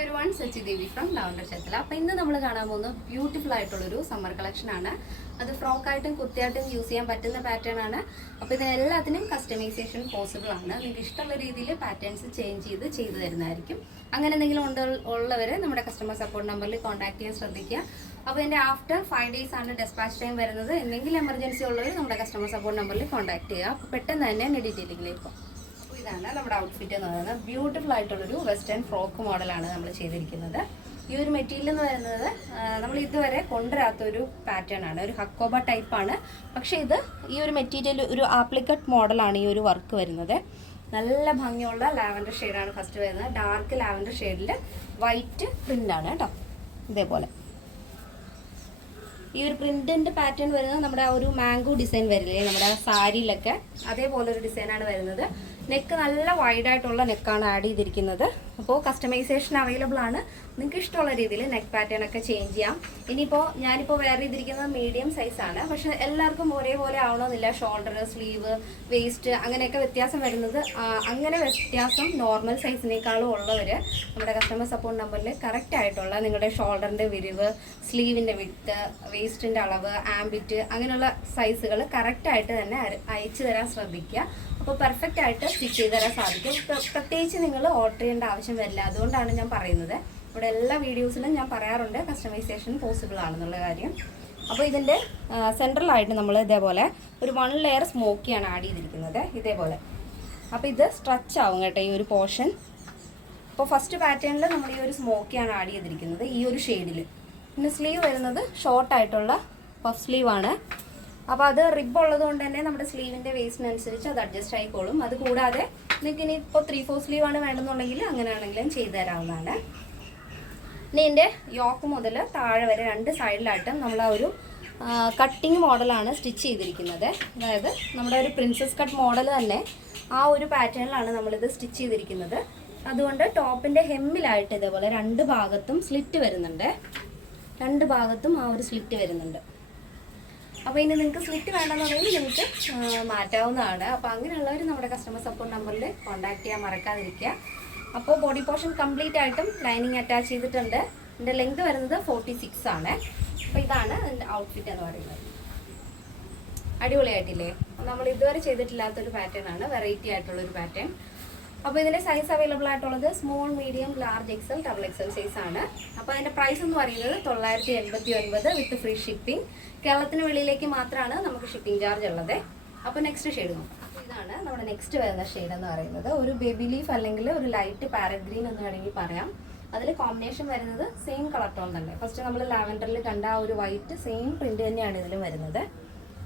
everyone, Sachi Devi from Lavender Chethala. അപ്പോൾ ഇന്ന് നമ്മൾ കാണാൻ പോകുന്നത് ബ്യൂട്ടിഫുൾ ആയിട്ടുള്ളൊരു സമ്മർ കളക്ഷൻ ആണ്. അത് ഫ്രോക്ക് ആയിട്ടും കുർത്തിയായിട്ടും യൂസ് ചെയ്യാൻ പറ്റുന്ന പാറ്റേൺ ആണ്. അപ്പോൾ ഇതിനെല്ലാത്തിനും കസ്റ്റമൈസേഷൻ പോസിബിൾ ആണ്. നിങ്ങൾക്ക് ഇഷ്ടമുള്ള രീതിയിൽ പാറ്റേൺസ് ചെയ്ത് തരുന്നതായിരിക്കും. അങ്ങനെ എന്തെങ്കിലും ഉള്ളവർ നമ്മുടെ കസ്റ്റമർ സപ്പോർട്ട് നമ്പറിൽ കോൺടാക്ട് ചെയ്യാൻ ശ്രദ്ധിക്കുക. അപ്പോൾ ഇതിൻ്റെ ആഫ്റ്റർ 5 days ആണ് ഡെസ്പാച്ച് ടൈം വരുന്നത്. എന്തെങ്കിലും എമർജൻസി ഉള്ളവർ നമ്മുടെ കസ്റ്റമർ സപ്പോർട്ട് നമ്പറിൽ കോൺടാക്ട് ചെയ്യുക. അപ്പോൾ പെട്ടെന്ന് തന്നെ എൻ്റെ ഡീറ്റെയിലിംഗിലേക്ക് പോകും. ഇതാണ് നമ്മുടെ ഔട്ട്ഫിറ്റ് എന്ന് പറയുന്നത്. ബ്യൂട്ടിഫുൾ ആയിട്ടുള്ളൊരു വെസ്റ്റേൺ ഫ്രോക്ക് മോഡലാണ് നമ്മൾ ചെയ്തിരിക്കുന്നത്. ഈ ഒരു മെറ്റീരിയൽ എന്ന് പറയുന്നത് നമ്മൾ ഇതുവരെ കൊണ്ടുവരാത്തൊരു പാറ്റേൺ ആണ്, ഒരു ഹക്കോബ ടൈപ്പാണ്. പക്ഷേ ഇത് ഈ ഒരു മെറ്റീരിയൽ ഒരു ആപ്ലിക്കറ്റ് മോഡലാണ് ഈ ഒരു വർക്ക് വരുന്നത്. നല്ല ഭംഗിയുള്ള ലാവൻഡർ ഷെയ്ഡാണ് ഫസ്റ്റ് വരുന്നത്. ഡാർക്ക് ലാവൻഡർ ഷെയ്ഡിൽ വൈറ്റ് പ്രിൻ്റാണ് കേട്ടോ. ഇതേപോലെ ഈ ഒരു പ്രിന്റിന്റെ പാറ്റേൺ വരുന്നത് നമ്മുടെ ഒരു മാംഗോ ഡിസൈൻ വരില്ലേ നമ്മുടെ സാരിയിലൊക്കെ, അതേപോലെ ഒരു ഡിസൈനാണ് വരുന്നത്. നെക്ക് നല്ല വൈഡായിട്ടുള്ള നെക്കാണ് ആഡ് ചെയ്തിരിക്കുന്നത്. അപ്പോൾ കസ്റ്റമൈസേഷൻ അവൈലബിൾ ആണ്. നിങ്ങൾക്ക് ഇഷ്ടമുള്ള രീതിയിൽ നെക്ക് പാറ്റേൺ ഒക്കെ ചേഞ്ച് ചെയ്യാം. ഞാനിപ്പോൾ വെയർ ചെയ്തിരിക്കുന്നത് മീഡിയം സൈസാണ്. പക്ഷെ എല്ലാവർക്കും ഒരേപോലെ ആവണമെന്നില്ല. ഷോൾഡർ, സ്ലീവ്, വേസ്റ്റ് അങ്ങനെയൊക്കെ വ്യത്യാസം വരുന്നത്. അങ്ങനെ വ്യത്യാസം നോർമൽ സൈസിനേക്കാളും ഉള്ളവർ നമ്മുടെ കസ്റ്റമർ സപ്പോർട്ട് നമ്പറിൽ കറക്റ്റ് ആയിട്ടുള്ള നിങ്ങളുടെ ഷോൾഡറിൻ്റെ വിരിവ്, സ്ലീവിൻ്റെ വിഡ്ത്ത്, വേസ്റ്റിൻ്റെ അളവ്, ആംബിറ്റ് അങ്ങനെയുള്ള സൈസുകൾ കറക്റ്റായിട്ട് തന്നെ അയച്ചു തരാൻ ശ്രദ്ധിക്കുക. അപ്പോൾ പെർഫെക്റ്റ് ആയിട്ട് സ്റ്റിച്ച് ചെയ്ത് തരാൻ സാധിക്കും. പ്രത്യേകിച്ച് നിങ്ങൾ ഓർഡർ ചെയ്യേണ്ട ആവശ്യം വരില്ല. അതുകൊണ്ടാണ് ഞാൻ പറയുന്നത്. ഇവിടെ എല്ലാ വീഡിയോസിലും ഞാൻ പറയാറുണ്ട് കസ്റ്റമൈസേഷൻ പോസിബിൾ ആണെന്നുള്ള കാര്യം. അപ്പോൾ ഇതിൻ്റെ സെൻട്രലായിട്ട് നമ്മൾ ഇതേപോലെ ഒരു 1 ലെയർ സ്മോക്കിയാണ് ആഡ് ചെയ്തിരിക്കുന്നത്. ഇതേപോലെ അപ്പോൾ ഇത് സ്ട്രെച്ച് ആവും കേട്ടോ ഈ ഒരു പോർഷൻ. അപ്പോൾ ഫസ്റ്റ് പാറ്റേണിൽ നമ്മൾ ഈ ഒരു സ്മോക്കിയാണ് ആഡ് ചെയ്തിരിക്കുന്നത് ഈ ഒരു ഷെയ്ഡിൽ. പിന്നെ സ്ലീവ് വരുന്നത് ഷോർട്ടായിട്ടുള്ള പഫ് സ്ലീവാണ്. അപ്പോൾ അത് റിബ് ഉള്ളത് കൊണ്ട് തന്നെ നമ്മുടെ സ്ലീവിൻ്റെ വേസ്റ്റിനനുസരിച്ച് അത് അഡ്ജസ്റ്റ് ആയിക്കോളും. അത് കൂടാതെ നിങ്ങൾക്ക് ഇനി ഇപ്പോൾ 3/4 സ്ലീവാണ് വേണമെന്നുണ്ടെങ്കിൽ അങ്ങനെയാണെങ്കിലും ചെയ്തു തരാവുന്നതാണ്. ഇനി ഇതിൻ്റെ യോക്ക് മുതൽ താഴെ വരെ 2 സൈഡിലായിട്ടും നമ്മൾ ആ ഒരു കട്ടിങ് മോഡലാണ് സ്റ്റിച്ച് ചെയ്തിരിക്കുന്നത്. അതായത് നമ്മുടെ ഒരു പ്രിൻസസ് കട്ട് മോഡൽ തന്നെ ആ ഒരു പാറ്റേണിലാണ് നമ്മളിത് സ്റ്റിച്ച് ചെയ്തിരിക്കുന്നത്. അതുകൊണ്ട് ടോപ്പിൻ്റെ ഹെമ്മിലായിട്ട് ഇതേപോലെ 2 ഭാഗത്തും സ്ലിറ്റ് വരുന്നുണ്ട്. 2 ഭാഗത്തും ആ ഒരു സ്ലിറ്റ് വരുന്നുണ്ട്. അപ്പോൾ ഇനി നിങ്ങൾക്ക് സ്ലിറ്റ് വേണമെന്നുണ്ടെങ്കിൽ നിങ്ങൾക്ക് മാറ്റാവുന്നതാണ്. അപ്പോൾ അങ്ങനെയുള്ളവർ നമ്മുടെ കസ്റ്റമർ സപ്പോർട്ട് നമ്പറിൽ കോൺടാക്ട് ചെയ്യാൻ മറക്കാതിരിക്കുക. അപ്പോൾ ബോഡി പോർഷൻ കംപ്ലീറ്റ് ആയിട്ടും ലൈനിങ് അറ്റാച്ച് ചെയ്തിട്ടുണ്ട്. എൻ്റെ ലെങ്ത് വരുന്നത് 46 ആണ്. അപ്പോൾ ഇതാണ് എൻ്റെ ഔട്ട്ഫിറ്റ് എന്ന് പറയുന്നത്. അടിപൊളിയായിട്ടില്ലേ? നമ്മൾ ഇതുവരെ ചെയ്തിട്ടില്ലാത്തൊരു പാറ്റേൺ ആണ്, വെറൈറ്റി ആയിട്ടുള്ളൊരു പാറ്റേൺ. അപ്പോൾ ഇതിൻ്റെ സൈസ് അവൈലബിൾ ആയിട്ടുള്ളത് small, medium, large, XL, XXL size ആണ്. അപ്പോൾ അതിൻ്റെ പ്രൈസ് എന്ന് പറയുന്നത് 989 വിത്ത് ഫ്രീ ഷിപ്പിംഗ്. കേരളത്തിന് വെളിയിലേക്ക് മാത്രമാണ് നമുക്ക് ഷിപ്പിംഗ് ചാർജ് ഉള്ളത്. അപ്പോൾ നെക്സ്റ്റ് ഷെയ്ഡ് നോക്കാം. ഇതാണ് നമ്മുടെ നെക്സ്റ്റ് വരുന്ന ഷെയ്ഡ് എന്ന് പറയുന്നത്. ഒരു ബേബി ലീഫ് അല്ലെങ്കിൽ ഒരു ലൈറ്റ് പാരറ്റ് ഗ്രീൻ എന്ന് വേണമെങ്കിൽ പറയാം. അതിൽ കോമ്പിനേഷൻ വരുന്നത് സെയിം കളർ ടോൺ തന്നെ. ഫസ്റ്റ് നമ്മൾ ലാവൻഡറിൽ കണ്ട ആ ഒരു വൈറ്റ് സെയിം പ്രിന്റ് തന്നെയാണ് ഇതിലും വരുന്നത്.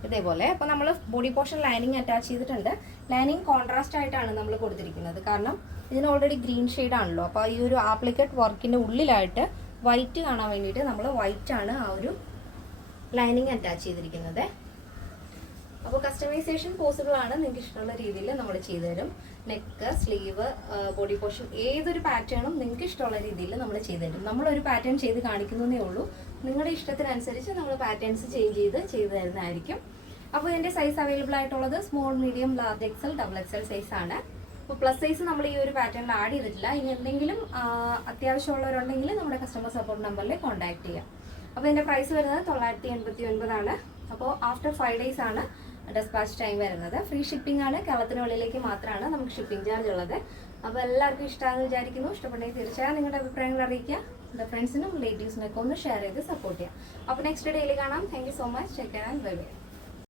ഇതേപോലെ അപ്പോൾ നമ്മൾ ബോഡി പോർഷൻ ലൈനിങ് അറ്റാച്ച് ചെയ്തിട്ടുണ്ട്. ലൈനിങ് കോൺട്രാസ്റ്റ് ആയിട്ടാണ് നമ്മൾ കൊടുത്തിരിക്കുന്നത്. കാരണം ഇതിന് ഓൾറെഡി ഗ്രീൻ ഷെയ്ഡ് ആണല്ലോ. അപ്പോൾ ഈ ഒരു ആപ്ലിക്കറ്റ് വർക്കിൻ്റെ ഉള്ളിലായിട്ട് വൈറ്റ് കാണാൻ വേണ്ടിയിട്ട് നമ്മൾ വൈറ്റാണ് ആ ഒരു ലൈനിങ് അറ്റാച്ച് ചെയ്തിരിക്കുന്നത്. അപ്പോൾ കസ്റ്റമൈസേഷൻ പോസിബിൾ ആണ്. നിങ്ങൾക്ക് ഇഷ്ടമുള്ള രീതിയിൽ നമ്മൾ ചെയ്തു തരും. നെക്ക്, സ്ലീവ്, ബോഡി പോർഷൻ ഏതൊരു പാറ്റേണും നിങ്ങൾക്ക് ഇഷ്ടമുള്ള രീതിയിൽ നമ്മൾ ചെയ്തു തരും. നമ്മളൊരു പാറ്റേൺ ചെയ്ത് കാണിക്കുന്നതേ ഉള്ളൂ. നിങ്ങളുടെ ഇഷ്ടത്തിനനുസരിച്ച് നമ്മൾ പാറ്റേൺസ് ചെയ്ത് തരുന്നതായിരിക്കും. അപ്പോൾ ഇതിൻ്റെ സൈസ് അവൈലബിൾ ആയിട്ടുള്ളത് small, medium, large, XL, XXL size ആണ്. അപ്പോൾ പ്ലസ് സൈസ് നമ്മൾ ഈ ഒരു പാറ്റേണിൽ ആഡ് ചെയ്തിട്ടില്ല. ഇനി എന്തെങ്കിലും അത്യാവശ്യമുള്ളവരുണ്ടെങ്കിൽ നമ്മുടെ കസ്റ്റമർ സപ്പോർട്ട് നമ്പറിൽ കോൺടാക്ട് ചെയ്യാം. അപ്പോൾ ഇതിൻ്റെ പ്രൈസ് വരുന്നത് 989 ആണ്. അപ്പോൾ ആഫ്റ്റർ 5 days ആണ് ഡെസ്പാച്ച് ടൈം വരുന്നത്. ഫ്രീ ഷിപ്പിംഗ് ആണ്. കേരളത്തിന് വെളിയിലേക്ക് മാത്രമാണ് നമുക്ക് ഷിപ്പിംഗ് ചാർജ് ഉള്ളത്. അപ്പോൾ എല്ലാവർക്കും ഇഷ്ടമാണെന്ന് വിചാരിക്കുന്നു. ഇഷ്ടപ്പെട്ടെങ്കിൽ തീർച്ചയായും നിങ്ങളുടെ അഭിപ്രായങ്ങൾ അറിയിക്കുക. നിങ്ങളുടെ ഫ്രണ്ട്സിനും റിലേറ്റീവ്സിനൊക്കെ ഒന്ന് ഷെയർ ചെയ്ത് സപ്പോർട്ട് ചെയ്യാം. അപ്പോൾ നെക്സ്റ്റ് ഡേയിൽ കാണാം. Thank you so much. Take care and bye bye.